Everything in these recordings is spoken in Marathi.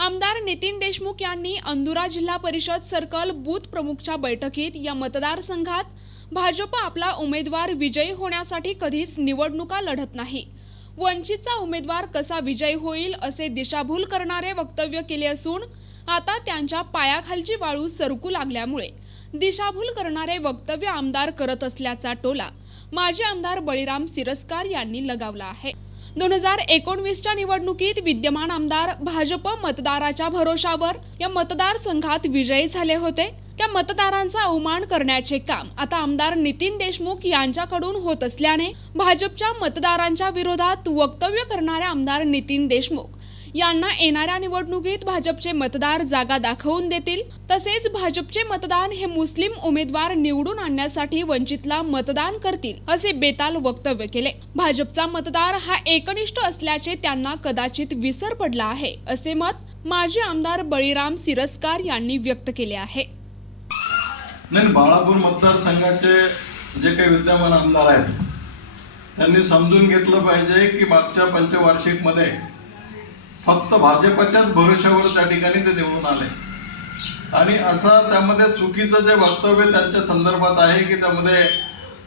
आमदार नितीन देशमुख यांनी अंदुरा जिल्हा परिषद सर्कल बूथ प्रमुखच्या बैठकीत या मतदारसंघात भाजप आपला उमेदवार विजयी होण्यासाठी कधीच निवडणुका लढत नाही. वंचितचा उमेदवार कसा विजयी होईल असे दिशाभूल करणारे वक्तव्य केले असून आता त्यांच्या पायाखालची वाळू सरकू लागल्यामुळे दिशाभूल करणारे वक्तव्य आमदार करत असल्याचा टोला माजी आमदार बळीराम सिरस्कार यांनी लगावला आहे. दोन हजार एकोणवीसच्या निवडणुकीत विद्यमान आमदार भाजप मतदाराच्या भरोशावर या मतदारसंघात विजयी झाले होते. त्या मतदारांचा अवमान करण्याचे काम आता आमदार नितीन देशमुख यांच्याकडून होत असल्याने भाजपच्या मतदारांच्या विरोधात वक्तव्य करणारे आमदार नितीन देशमुख यांना येणाऱ्या निवडणुकीत भाजपचे मतदार जागा दाखवून देतील. तसेच भाजपचे मतदान हे मुस्लिम उमेदवार निवडून आणण्यासाठी वंचितला मतदान करतील असे बेताल वक्तव्य केले. भाजपचा मतदार हा एकनिष्ठ असल्याचे त्यांना कदाचित विसर पडला आहे असे मत माजी आमदार बळीराम सिरस्कार यांनी व्यक्त केले आहे. नाही बाळापूर मतदारसंघाचे जे काही विद्यमान आमदार आहेत त्यांनी समजून घेतलं पाहिजे की मागच्या पंचवार्षिकमध्ये फक्त भाजपच्याच भरोश्यावर त्या ठिकाणी ते निवडून आले. आणि असं त्यामध्ये चुकीचं जे वक्तव्य त्यांच्या संदर्भात आहे की त्यामध्ये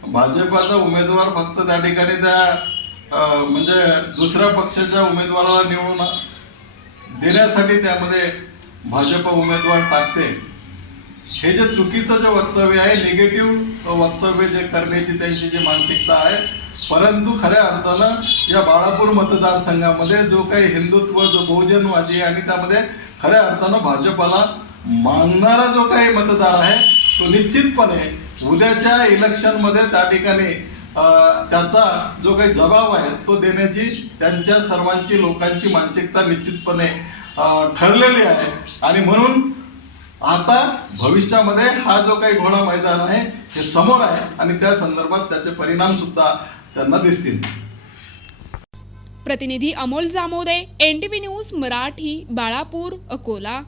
भाजपाचा उमेदवार फक्त त्या ठिकाणी त्या म्हणजे दुसऱ्या पक्षाच्या उमेदवाराला निवडून देण्यासाठी त्यामध्ये भाजप उमेदवार टाकते. हे जे चुकीचं जे वक्तव्य आहे निगेटिव्ह वक्तव्य जे करण्याची त्यांची जी मानसिकता आहे परंतु खऱ्या अर्थानं या बाळापूर मतदारसंघामध्ये जो काही हिंदुत्व जो बहुजनवादी आहे आणि त्यामध्ये खऱ्या अर्थानं भाजपाला मागणारा जो काही मतदार आहे तो निश्चितपणे उद्याच्या इलेक्शनमध्ये त्या ठिकाणी त्याचा जो काही जबाब आहे तो देण्याची त्यांच्या सर्वांची लोकांची मानसिकता निश्चितपणे ठरलेली आहे. आणि म्हणून आता भविष्यामध्ये हा जो काही घोडा मैदान आहे हे समोर आहे. आणि त्या संदर्भात त्याचे परिणाम सुद्धा त्यांना दिसतील. प्रतिनिधी अमोल जामोदे एनटीव्ही न्यूज मराठी बाळापूर अकोला.